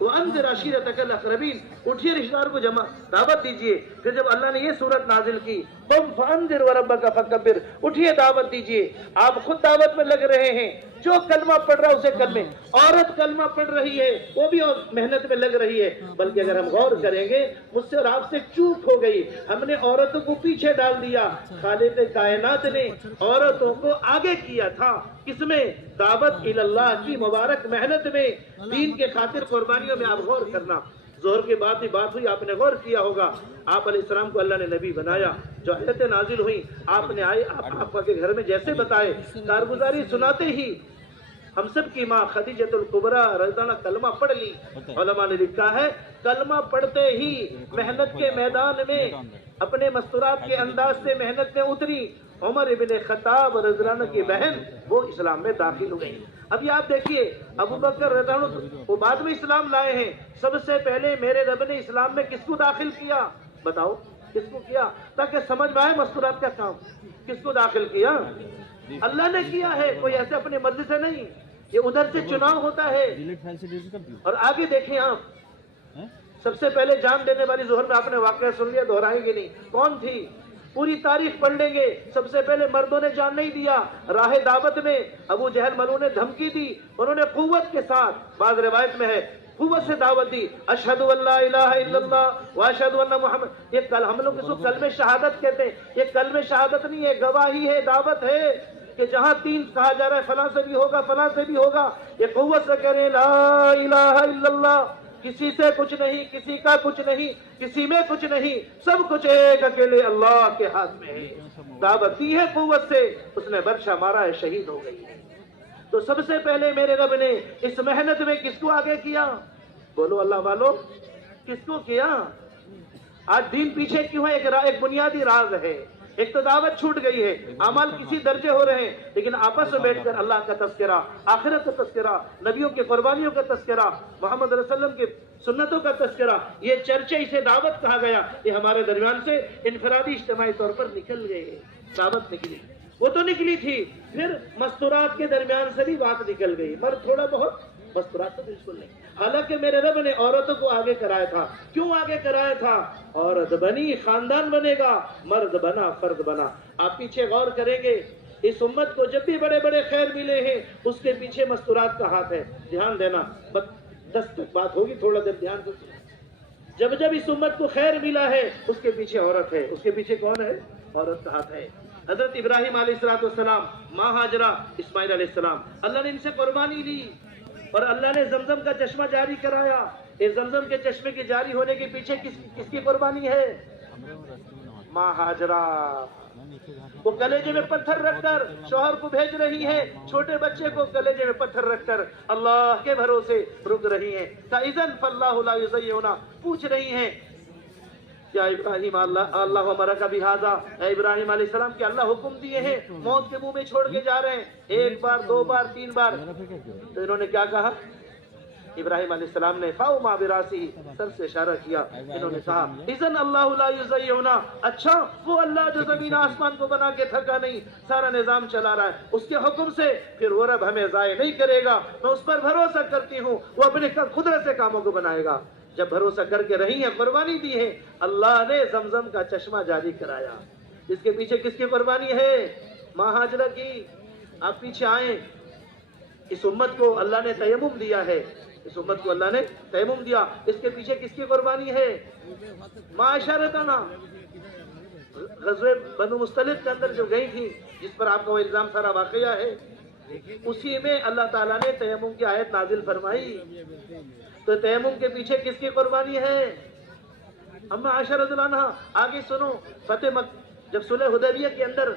وَأَنذِرْ عَشِيرَتَكَ الْأَقْرَبِينَ، اٹھیے رشتہ دار کو جمع دعوت دیجئے۔ پھر جب اللہ نے یہ صورت نازل کی قُمْ فَأَنذِرْ وَرَبَّكَ فَكَبِّرْ، اٹھیے دعوت دیجئے۔ آپ خود دعوت میں لگ رہے ہیں، جو کلمہ پڑھ رہا ہے اسے کلمے، عورت کلمہ پڑھ رہی ہے وہ بھی محنت میں لگ رہی ہے۔ بلکہ اگر ہم غور کریں گے مجھ سے اور آپ سے چوک ہو گئی، ہم نے عورتوں کو پیچھے ڈال دیا۔ خالق کائنات نے عورتوں کو آگے کیا تھا، کس میں؟ دعوت اللہ کی مبارک محنت میں، دین کے خاطر قربانیوں میں۔ آپ غور کرنا، ظہر کے بعد بھی بات ہوئی، آپ نے غور کیا ہوگا، آپ علیہ السلام کو اللہ نے نبی بنایا، جو آیتیں نازل ہوئی آپ نے آئے آپ کے گھر میں جیسے بتائے کارگزاری سناتے ہی ہم سب کی ماں خدیجۃ الکبریٰ رضی اللہ عنہا کلمہ پڑھ لی۔ علماء نے لکھا ہے کلمہ پڑھتے ہی محنت کے میدان میں اپنے مستورات کے انداز سے محنت میں اتری۔ عمر ابن خطاب رضی اللہ عنہ کی بہن وہ اسلام میں داخل ہوئی۔ اب یہ آپ دیکھیے ابو بکر رضی اللہ عنہ وہ بعد میں اسلام لائے ہیں، سب سے پہلے میرے رب نے اسلام میں کس کو داخل کیا؟ بتاؤ کس کو کیا؟ تاکہ سمجھ میں آئے مستورات کا کام کس کو داخل کیا؟ اللہ نے کیا ہے، کوئی ایسے اپنی مرضی سے نہیں، یہ ادھر سے چناؤ ہوتا ہے۔ اور آگے دیکھیں آپ، سب سے پہلے جان دینے والی ظہر میں آپ نے واقعہ سن لیا، دہرائیں گے نہیں، کون تھی؟ پوری تاریخ پڑھ لیں گے۔ سب سے پہلے مردوں نے جان نہیں دیا، راہ دعوت میں ابو جہل ملعون نے دھمکی دی، انہوں نے قوت کے ساتھ، بعض روایت میں ہے قوت سے دعوت دی، اشہد ان لا الہ الا اللہ واشہد ان محمد۔ یہ ہم لوگ اس کو کلمہ شہادت کہتے ہیں، یہ کلمہ شہادت نہیں ہے، گواہی ہے، دعوت ہے کہ جہاں تین کہا جا رہا ہے فلاں سے بھی ہوگا فلاں سے بھی ہوگا، یہ قوت سے کہہ رہے ہیں لا الہ الا اللہ، کسی سے کچھ نہیں، کسی کا کچھ نہیں، کسی میں کچھ نہیں، سب کچھ ایک اکیلے اللہ کے ہاتھ میں ہے۔ دعوت دی ہے قوت سے، اس نے برچہ مارا ہے، شہید ہو گئی ہے۔ تو سب سے پہلے میرے رب نے اس محنت میں کس کو آگے کیا؟ بولو اللہ والو، کس کو کیا؟ آج دین پیچھے کیوں ہے؟ ایک بنیادی راز ہے۔ ایک تو دعوت چھوٹ گئی ہے، اعمال کسی درجے ہو رہے ہیں، لیکن آپس میں بیٹھ کر اللہ کا تذکرہ، آخرت کا تذکرہ، نبیوں کے قربانیوں کا تذکرہ، محمد رسول اللہ وسلم کے سنتوں کا تذکرہ، یہ چرچے اسے دعوت کہا گیا۔ یہ ہمارے درمیان سے انفرادی اجتماعی طور پر نکل گئے، دعوت نکلی، وہ تو نکلی تھی، پھر مستورات کے درمیان سے بھی بات نکل گئی، مرد تھوڑا بہت، مستورات تو بالکل نہیں۔ حالانکہ میرے رب نے عورتوں کو آگے کرایا تھا، کیوں آگے کرایا تھا؟ عورت بنی خاندان بنے گا، مرد بنا فرد بنا۔ آپ پیچھے غور کریں گے، اس امت کو جب بھی بڑے بڑے خیر ملے ہیں اس کے پیچھے مستورات کا ہاتھ ہے، دھیان دینا، 10 تک بات ہوگی، تھوڑا دیر دھیان سے۔ جب جب اس امت کو خیر ملا ہے اس کے پیچھے عورت ہے، اس کے پیچھے کون ہے؟ عورت کا ہاتھ ہے۔ حضرت ابراہیم علیہ السلام، ماں ہاجرہ، اسماعیل علیہ السلام، اللہ نے ان سے قربانی لی اور اللہ نے زمزم کا چشمہ جاری کرایا۔ اس زمزم کے چشمے کے جاری ہونے کے پیچھے کس کی قربانی ہے؟ ماں ہاجرہ۔ وہ کلیجے میں پتھر رکھ کر شوہر کو بھیج رہی ہے، چھوٹے بچے کو کلیجے میں پتھر رکھ کر اللہ کے بھروسے رک رہی ہیں۔ فَإِذًا فَاللَّهُ لَا يُضَيِّعُنَا، پوچھ رہی ہیں یا ابراہیم اللہ امرک بہذا، اے ابراہیم علیہ السلام کہ اللہ حکم دیے ہیں، موت کے منہ میں چھوڑ کے جا رہے ہیں، 1 بار 2 بار 3 بار، تو انہوں نے کیا کہا؟ ابراہیم علیہ السلام نے فاؤ ماں براسی، سر سے اشارہ کیا، انہوں نے کہا اذن اللہ لا یضیعنا، اچھا وہ اللہ جو زمین آسمان کو بنا کے تھکا نہیں، سارا نظام چلا رہا ہے اس کے حکم سے، پھر وہ رب ہمیں ضائع نہیں کرے گا، میں اس پر بھروسہ کرتی ہوں، وہ اپنے قدرت سے کاموں کو بنائے گا۔ جب بھروسہ کر کے رہی ہیں، قربانی دی ہے، اللہ نے زمزم کا چشمہ جاری کرایا۔ اس کے پیچھے کس کی قربانی ہے؟ ماں ہاجرہ کی۔ آپ پیچھے آئیں، اس امت کو اللہ نے تیمم دیا ہے، اس امت کو اللہ نے تیمم دیا، اس کے پیچھے کس کی قربانی ہے؟ ماں عائشہ رضی اللہ عنہا غزوہ بنو مستلق کے اندر جو گئی تھی، جس پر آپ کا وہ الزام سارا واقعہ ہے، اسی میں اللہ تعالیٰ نے تیمم کی آیت نازل فرمائی۔ تو تیمم کے پیچھے کس کی قربانی ہے؟ اما عائشہ رضی اللہ عنہا۔ آگے سنو، جب صلح حدیبیہ کے اندر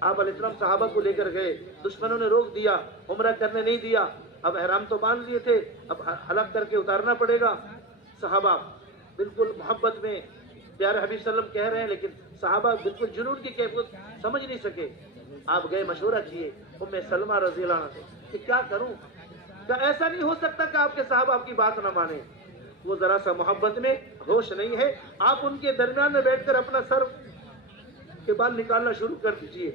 آپ علیہ السلام صحابہ کو لے کر گئے، دشمنوں نے روک دیا، عمرہ کرنے نہیں دیا، اب احرام تو باندھ لیے تھے، اب حلق کر کے اتارنا پڑے گا۔ صحابہ بالکل محبت میں پیارے حبیب صلی اللہ علیہ وسلم کہہ رہے ہیں، لیکن صحابہ بالکل جنون کی کیفیت سمجھ نہیں سکے۔ آپ گئے، مشورہ کیے ام سلمہ رضی اللہ عنہ سے کہ کیا کروں، کیا ایسا نہیں ہو سکتا کہ آپ کے صحابہ آپ کی بات نہ مانیں؟ وہ ذرا سا محبت میں ہوش نہیں ہے، آپ ان کے درمیان میں بیٹھ کر اپنا سر کے بال نکالنا شروع کر دیجئے۔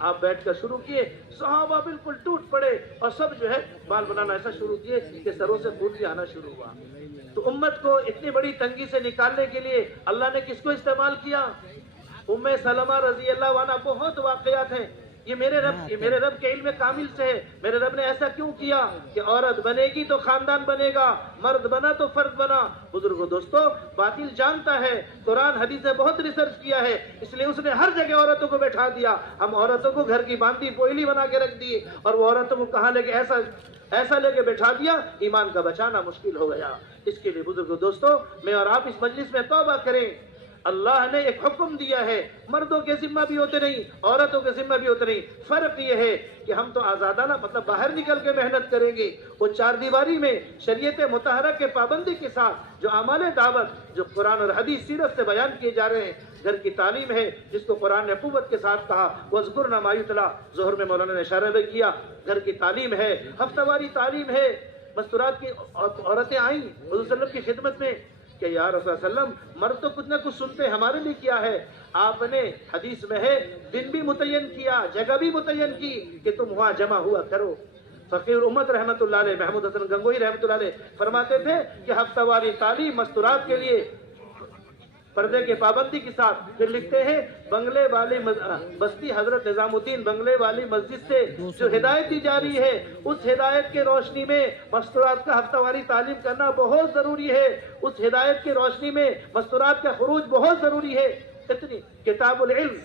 آپ بیٹھ کر شروع کیے، صحابہ بالکل ٹوٹ پڑے اور سب جو ہے بال بنانا ایسا شروع کیے کہ سروں سے خون بھی آنا شروع ہوا۔ تو امت کو اتنی بڑی تنگی سے نکالنے کے لیے اللہ نے کس کو استعمال کیا؟ ام سلمہ رضی اللہ عنہا۔ بہت واقعات ہیں، یہ میرے رب کے علم کامل سے ہے۔ میرے رب نے ایسا کیوں کیا کہ عورت بنے گی تو خاندان بنے گا، مرد بنا تو فرد بنا۔ بزرگوں دوستو، باطل جانتا ہے، قرآن حدیث نے بہت ریسرچ کیا ہے، اس لیے اس نے ہر جگہ عورتوں کو بیٹھا دیا۔ ہم عورتوں کو گھر کی باندھی پوئلی بنا کے رکھ دیے، اور وہ عورتوں کو کہاں لے کے ایسا لے کے بیٹھا دیا، ایمان کا بچانا مشکل ہو گیا۔ اس کے لیے بزرگوں دوستو، میں اور آپ اس مجلس میں توبہ کریں۔ اللہ نے ایک حکم دیا ہے، مردوں کے ذمہ بھی ہوتے نہیں، عورتوں کے ذمہ بھی ہوتے نہیں۔ فرق یہ ہے کہ ہم تو آزادانہ مطلب باہر نکل کے محنت کریں گے، وہ چار دیواری میں شریعت مطہرہ کے پابندی کے ساتھ جو اعمال دعوت جو قرآن اور حدیث سیرت سے بیان کیے جا رہے ہیں، گھر کی تعلیم ہے جس کو قرآن نے قوت کے ساتھ کہا، وَاذْكُرْنَ مَا يُتْلَىٰ، ظہر میں مولانا نے اشارہ بھی کیا، گھر کی تعلیم ہے، ہفتہ واری تعلیم ہے۔ مستورات کی عورتیں آئیں حضور صلی اللہ علیہ وسلم کی خدمت میں کہ یا رسول اللہ علیہ وسلم، مرد تو کچھ نہ کچھ سنتے ہیں، ہمارے لیے کیا ہے؟ آپ نے حدیث میں ہے دن بھی متعین کیا، جگہ بھی متعین کی کہ تم وہاں جمع ہوا کرو۔ فقیر امت رحمت اللہ علیہ محمود حسن گنگوہی رحمت اللہ علیہ فرماتے تھے کہ ہفتہ واری تعلیم مستورات کے لیے پردے کے پابندی کے ساتھ۔ پھر لکھتے ہیں بنگلے والی بستی حضرت نظام الدین بنگلے والی مسجد سے جو ہدایت دی جا رہی ہے، اس ہدایت کے روشنی میں مستورات کا ہفتہ واری تعلیم کرنا بہت ضروری ہے۔ اس ہدایت کی روشنی میں مستورات کا خروج بہت ضروری ہے۔ اتنی کتاب العلم،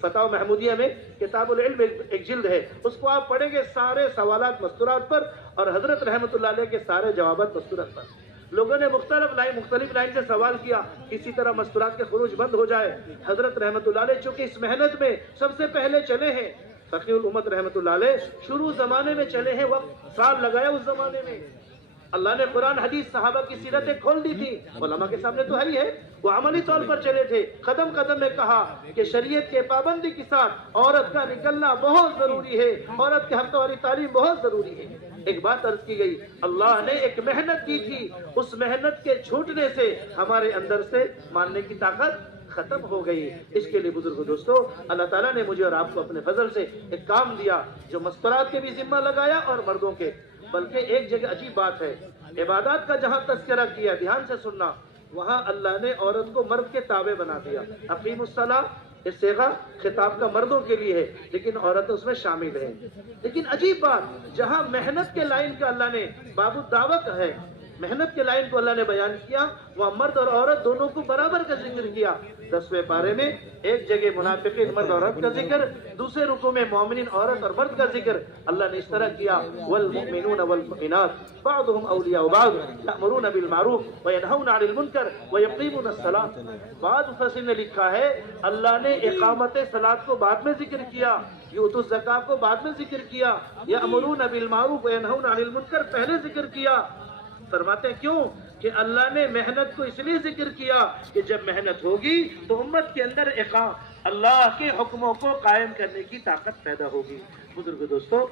فتاوی محمودیہ میں کتاب العلم ایک جلد ہے، اس کو آپ پڑھیں گے، سارے سوالات مستورات پر اور حضرت رحمت اللہ علیہ کے سارے جوابات مستورات پر۔ لوگوں نے مختلف لائن سے سوال کیا، کسی طرح مستورات کے خروج بند ہو جائے۔ حضرت رحمت اللہ علیہ چونکہ اس محنت میں سب سے پہلے چلے ہیں، فقیہ الامت رحمت اللہ علیہ شروع زمانے میں چلے ہیں، وقت سال لگایا اس زمانے میں۔ اللہ نے قرآن حدیث صحابہ کی سیرتیں کھول دی تھی، علماء کے سامنے تو ہے ہی ہے، وہ عملی طور پر چلے تھے۔ قدم قدم میں کہا کہ شریعت کے پابندی کے ساتھ عورت کا نکلنا بہت ضروری ہے، عورت کے ہفتہ واری تعلیم بہت ضروری ہے۔ ایک بات عرض کی گئی، اللہ نے ایک محنت کی تھی، اس محنت کے چھوٹنے سے ہمارے اندر سے ماننے کی طاقت ختم ہو گئی۔ اس کے لیے بزرگوں دوستو، اللہ تعالیٰ نے مجھے اور آپ کو اپنے فضل سے ایک کام دیا جو مستورات کے بھی ذمہ لگایا اور مردوں کے۔ بلکہ ایک جگہ عجیب بات ہے، عبادات کا جہاں تذکرہ کیا، دھیان سے سننا، وہاں اللہ نے عورت کو مرد کے تابع بنا دیا۔ اقیم الصلاۃ، اس صیغہ خطاب کا مردوں کے لیے ہے، لیکن عورت اس میں شامل ہے۔ لیکن عجیب بات، جہاں محنت کے لائن کا اللہ نے باب الدعوت ہے، محنت کے لائن کو اللہ نے بیان کیا، وہاں مرد اور عورت دونوں کو برابر کا ذکر کیا۔ 10ویں پارے میں ایک جگہ منافقین مرد عورت کا ذکر، دوسرے رکوع میں مومنین عورت اور مرد کا ذکر اللہ نے اس طرح کیا، والمؤمنون والمؤمنات بعضهم اولیاء بعض یأمرون بالمعروف وینہون عن المنکر ویقیمون الصلاۃ۔ بعض مفسرین نے لکھا ہے اللہ نے اقامت صلاۃ کو بعد میں ذکر کیا، یؤتوا الزکاۃ کو بعد میں ذکر کیا، یأمرون بالمعروف وینہون عن المنکر پہلے ذکر کیا۔ فرماتے ہیں کیوں کہ اللہ نے محنت کو اس لیے ذکر کیا کہ جب محنت ہوگی تو امت کے اندر اللہ کے حکموں کو قائم کرنے کی طاقت پیدا ہوگی۔ بزرگ دوستو،